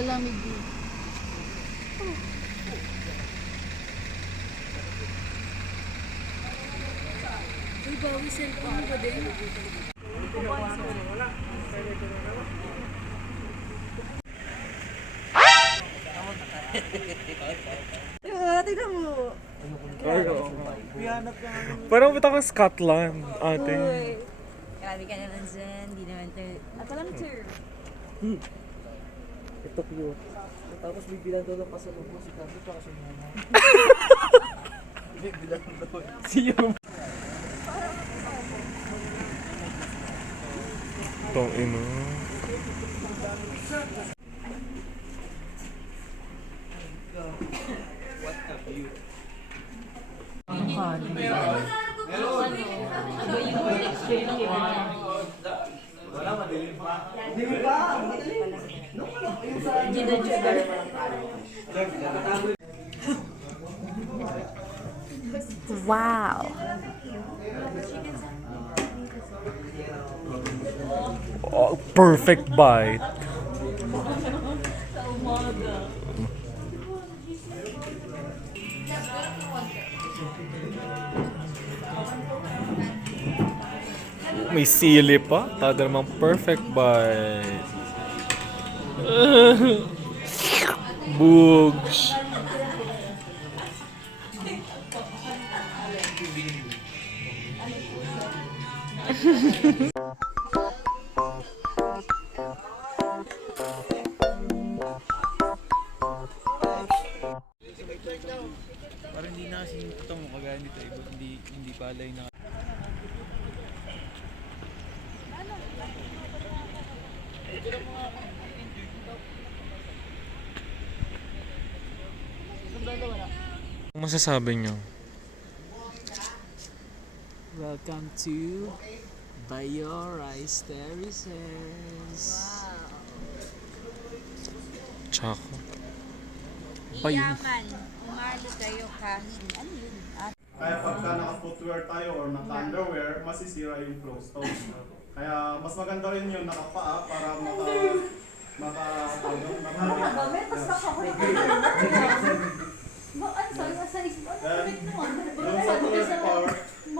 Kalamig. Uy, bawi cellphone mo ba din? Tignan mo. Parang punta ka Scotland, ate. Grabe ka naman dyan. Di naman to. Ako lang, sir. Ito cute. Tapos bibilang daw ng pasalubong si Carlo tsaka si Mama. Bibilang daw. Siya. Itong ino. What a view. Wala, madilim pa. Madilim pa! Wow. Oh, perfect bite. May sili pa. Tada namang perfect bite. Bugs. Parang hindi na kasi ito mo kagaya nito. Hindi palay na. Ang masasabi niyo? Welcome to Bayo Rice Terraces. Tsaka. Iyaman. Umalo kayo kahit. Ano yun? Kaya pagka naka-footwear tayo or naka-underwear, masisira yung closed toes. Kaya mas maganda rin yung nakapaa para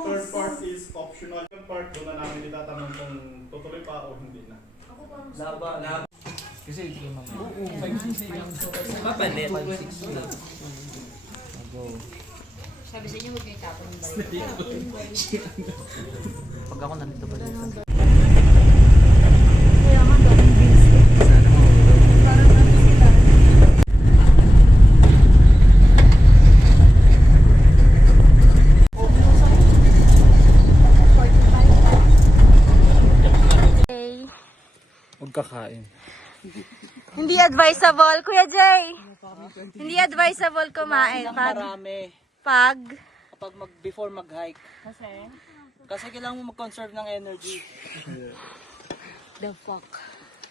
third part is optional. Yung part doon na namin itatanong kung tutuloy pa o hindi na. Laba. Kasi hindi ko mamaya. 5-6 lang. Mapalit. 5-6 lang. Go. Sabi sa inyo, huwag kayo tapon yung balik. Pag ako nandito ba dito? Kaya nga, daming bills eh. Sana mo. Parang ano sila. Huwag kakain. Hindi advisable, Kuya Jay. Hindi advisable kumain Marami. pag Before mag-hike. Kasi kailangan mo mag-conserve ng energy. the fuck.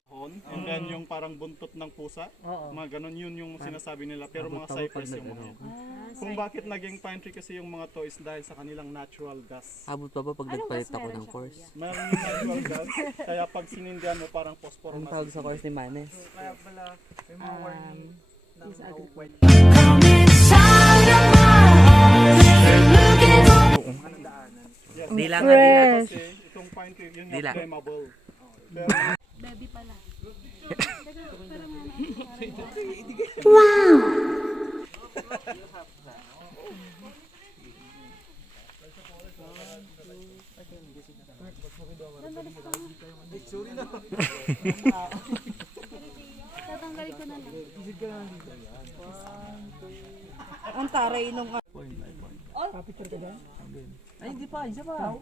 And then yung parang buntot ng pusa, mga ganun yun yung sinasabi nila. Pero mga cypress yung mga yun. Kung bakit naging pine tree kasi yung mga to is dahil sa kanilang natural gas. Abot pa ba pag nagpalit ako ng course? Meron yung natural gas, kaya pag sinindihan mo parang phosphor Ang na. tawag sa course ni Manes? Kaya pala, may mga warning ng white. Di lang kasi itong pine tree, yun yung Dila. flammable. Baby pala. Tatanggalin ko na lang. Ang taray nung Ay, hindi pa. Isa pa.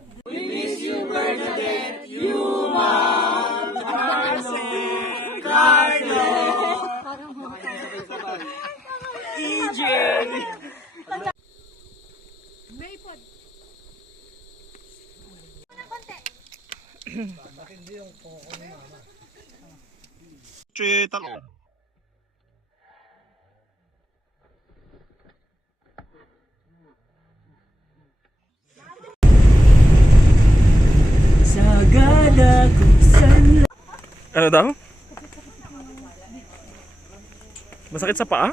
Maypod. Talo. Sagada kung saan. Ano daw? Masakit sa paa?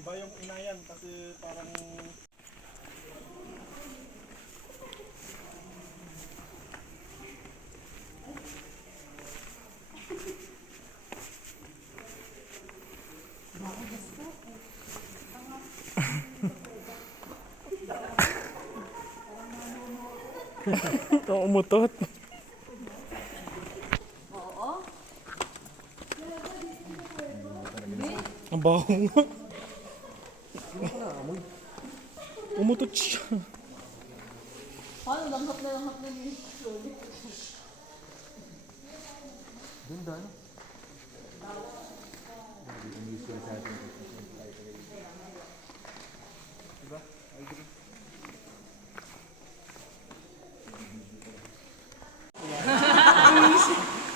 Iba yung inayan kasi parang Ito umutot. Ang baho nga. Umutot siya.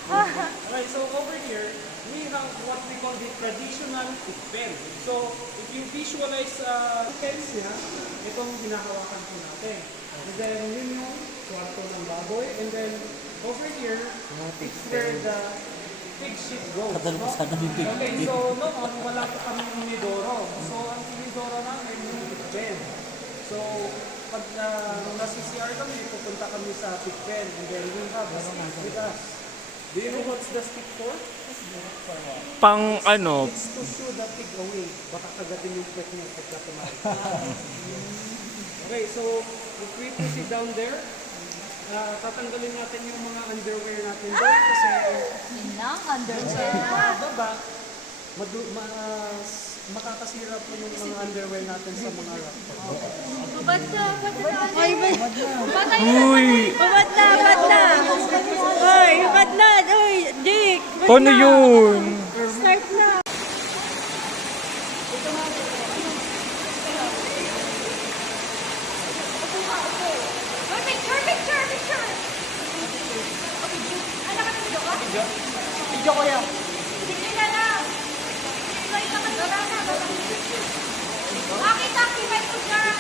Alright, so over here, we have what we call the traditional pen. So, if you visualize pens niya, itong hinahawakan po natin. And then, yun yung kwarto ng baboy. And then, over here, it's where the pig shit goes. No? Okay, so noon, wala pa kami inidoro. So, ang inidoro namin yung pen. So, pag nasi-CR kami, pupunta kami sa pig pen. And then, we have a stick with us. Do you know what's the stick for? Pang ano, It's to shoo the pig away. Baka kagatin yung pet niya pagka tumarik. Okay, so if we proceed down there, tatanggalin natin yung mga underwear natin doon kasi sa baba, makakasira po yung mga underwear natin sa mga rock. uy, Babat na! Oy, babat na! Oy, Dick! paano yun? Start na! Picture! Ano ka video ka? Video ko yan. Sige na lang! Sige na lang! Bakit activate ko dyan?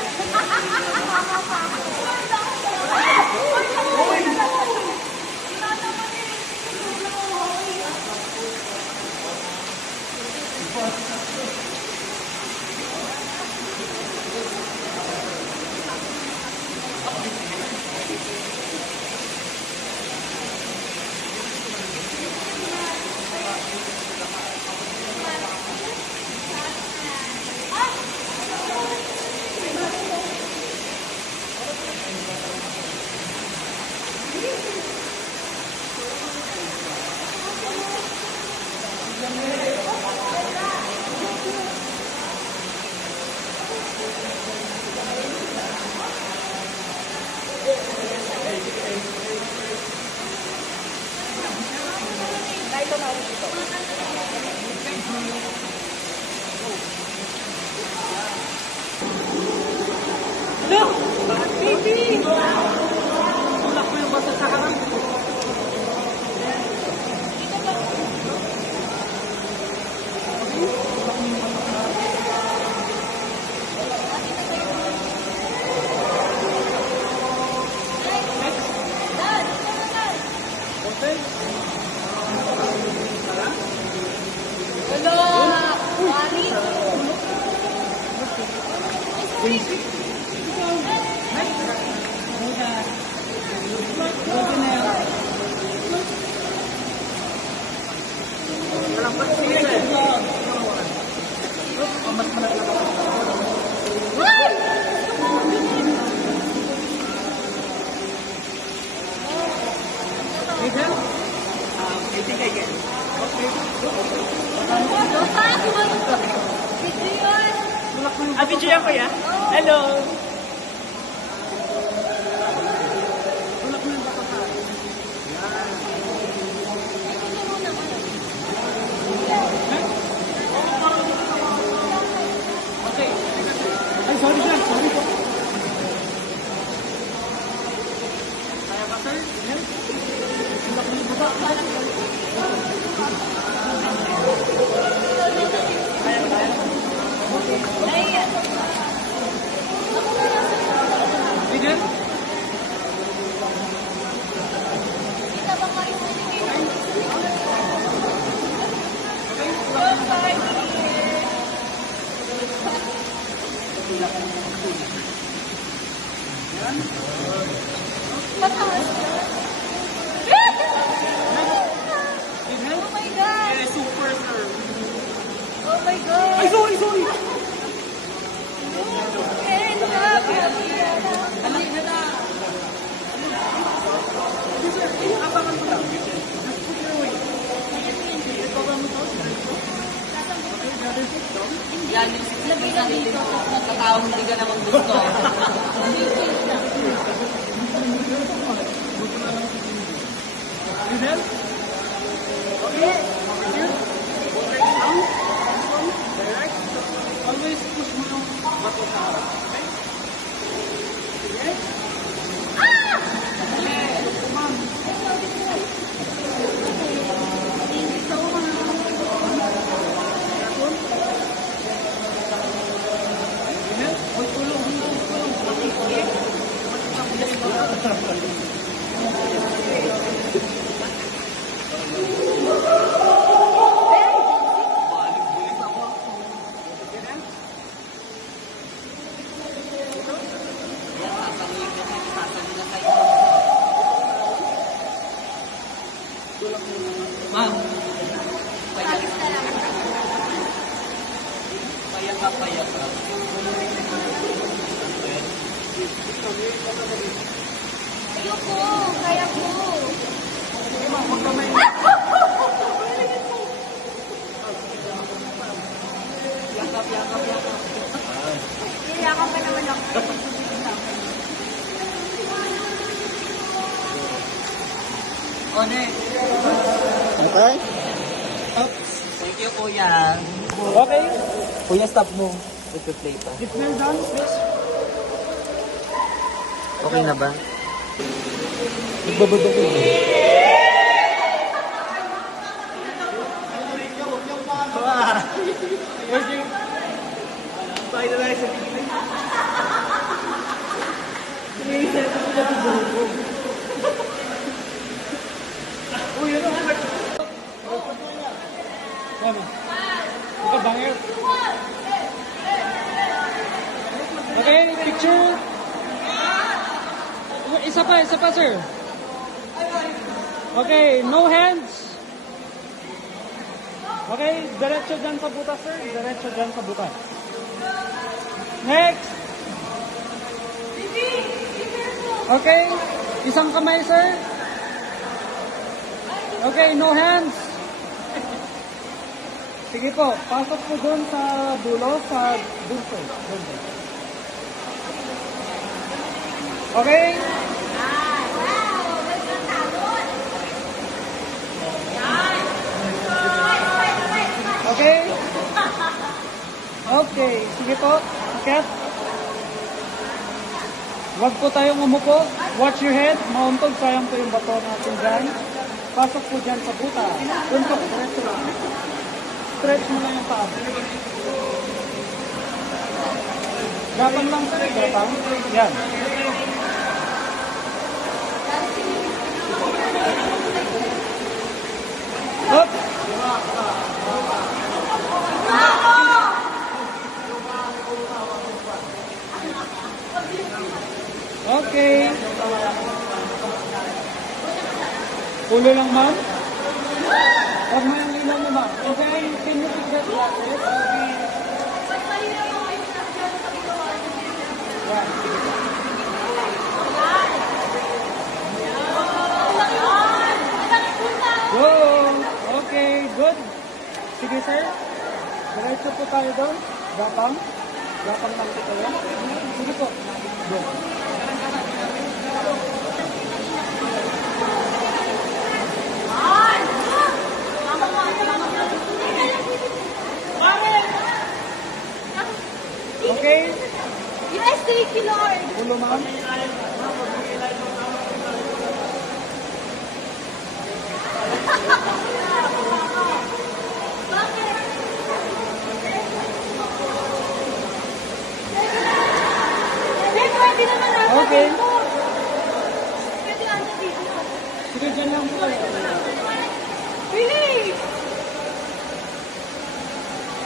Video ko ya. Hello. Mataas na. Oh my God! Yeah, super, sir. Oh my God! Ay, sorry, sorry! And grabe ang Diana. Alay na na! Sir, abangan mo lang. Just put your weight. Recover mo to. Yan, lagay na dito. Nagkataong hindi ka naman gusto. You help? Okay. Here. Down. This one. Direct. Always push mo yung bato sa harap. Okay? Yes. Okay. Ma'am. Ma'am, payak ka, payak ka. Ayoko, kaya ko. Yakap, yakap, yakap. Niyakap pa naman ako. O, next. Okay? Thank you, kuya. Okay. Kuya, stop mo. Ito-play pa. If well done, please. Okay na ba? Finalize sa tingin. Uy, ano? Ano? Ito, bangir. Okay, picture. Isa pa, sir. Okay, no hands. Okay, diretso dyan sa butas, sir. Diretso dyan sa butas. Next. Okay, isang kamay, sir. Okay, no hands. Sige po, pasok po doon sa dulo, sa dulce. Okay? Okay? Okay, sige po. Kat. Huwag po tayong umupo. Watch your head. Mauntog, sayang po yung bato natin dyan. Pasok po dyan sa buta. Doon po, diretso lang. Stretch mo lang yung paa. Gapang lang sir, gapang. Yan. Up. Okay. Ulo lang, ma'am. Huwag mo yung ilaw mo, ma'am. Okay, can you pick that glasses? Yan. Go! Okay, good. Sige, sir. Diretso po tayo doon. Gapang. Gapang lang po tayo. Sige po. Go. Okay? Yes, thank you, Lord. Ulo, ma'am. Pwede naman natin. Okay. Pwede natin dito. Sige, dyan lang po tayo. Bilis!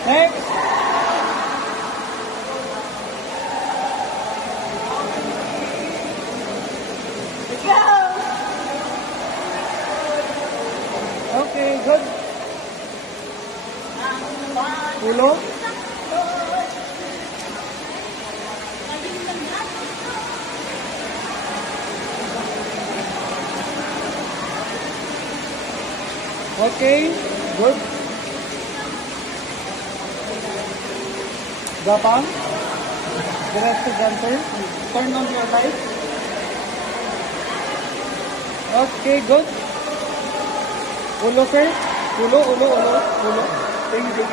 Next. Go! Ulo? Okay, good. Gapang. The rest is answer. Turn on your light. Okay, good. Ulo, sir. Ulo. Thank you.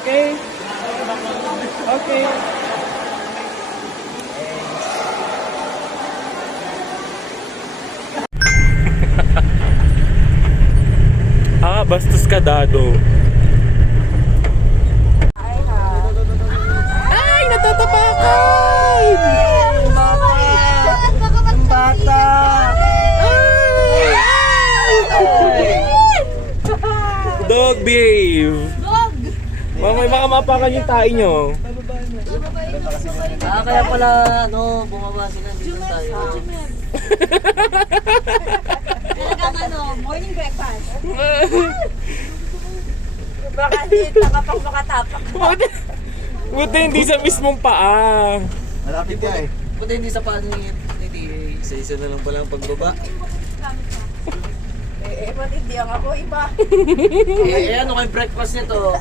Okay. Okay. Bastos ka, Dado. Ay, natatapakan! Ang bata! Dog, behave! Dog! Mamay, baka mapakan yung tayo nyo. Kaya pala, bumaba sila dito tayo. Talagang morning breakfast. Baka nakapang makatapak. Buti hindi sa mismong paa. Malapit ka eh. Buti hindi sa paano ni Isa-isa na lang pala ang pagbaba. Hindi ako iba. ano kayo breakfast nito?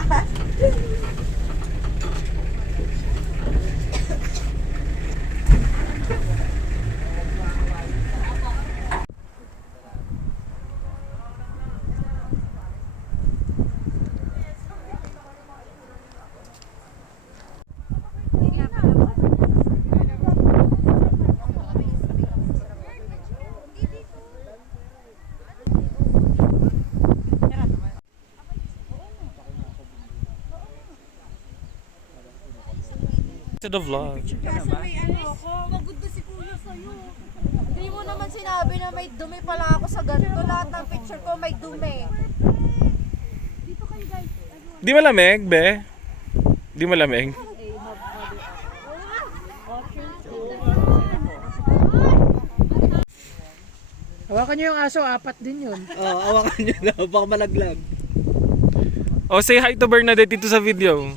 To the vlog. Kasi may ako, magod na si kuya sa'yo. Hindi mo naman sinabi na may dumi pala ako sa ganito. Lahat ng picture ko may dumi. Dito kayo guys. Di malamig, be? Di malamig? Hawakan nyo yung aso, 4 din yun. Awakan nyo na, baka malaglag. Oh, say hi to Bernadette dito sa video.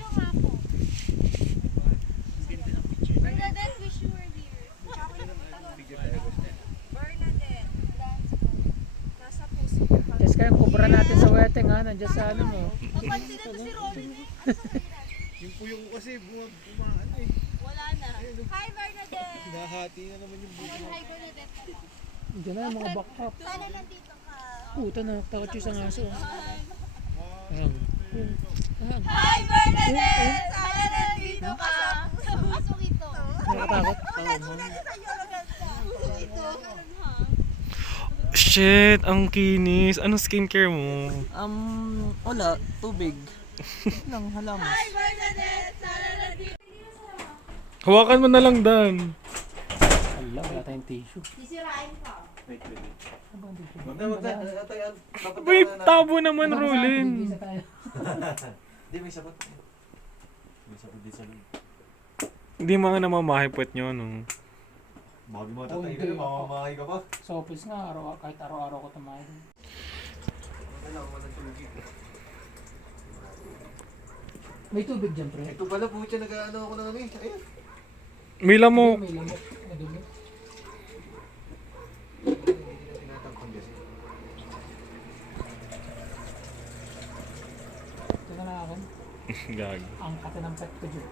Bernadette, wish you were here. Bernadette, nasa puso ko. Yes, kaya kubra natin sa wedding ha, nandiyan sa ano mo. Napansin na to si Robin eh. Yung puyong ko kasi bumaan eh. Wala na. Hi Bernadette. Nahati na naman yung buko. Hi Bernadette. Nandiyan na yung mga backpack. Sana nandito ka. Puta na, takot yung isang aso. Hi Bernadette! Sana nandito ka. Pasok ito. Nakatakot? Ito. Shit, ang kinis. Anong skincare mo? Wala, tubig. Nang halaman. Hi Bernadette! Sana nandito. Hawakan mo na lang, Dan. Wala, wala tayong tissue. Sisirain ka. Wait, tabo naman, Rolin. Hindi, may sabat. May sabat din sa loob. Hindi mga namamahipot nyo, no? Baka di mo tatay ka na, mamamahay ka pa. Sa office nga, kahit araw-araw ko tumayo. May tubig dyan, pre. Ito pala po siya nag-ano ako ng ano eh. Ayun. May lamok. May lamok. Madumi. Tinatangkon kasi. Ito na akin. Gag. Ang kata ng pet ko dyan.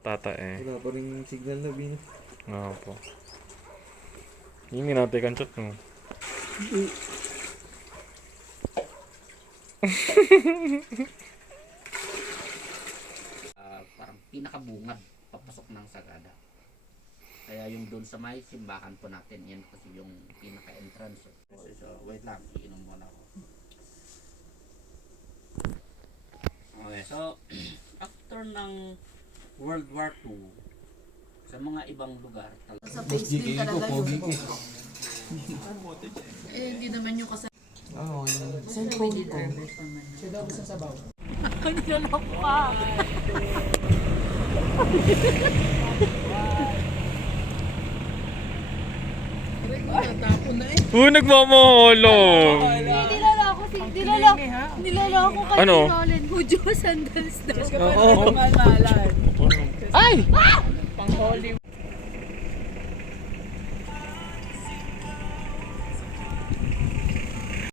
Tata eh. Wala pa rin signal na bino. Nga po. Hindi natin kanchot, no? Parang pinakabungad papasok ng Sagada. Kaya yung doon sa may simbahan po natin, yan kasi yung pinaka-entrance. So, wait lang, iinom muna ako. Okay, so after ng World War II, sa mga ibang lugar, Sa face din talaga yun. Hindi naman yung kasama. Oo, Saan po dito? Siya daw isang sabaw. Nilolok pa. Tapon na eh. Nagmamaholo. Nilala ko kay Ano? Roland Hujo sandals daw. Oo. Ay! Pang holy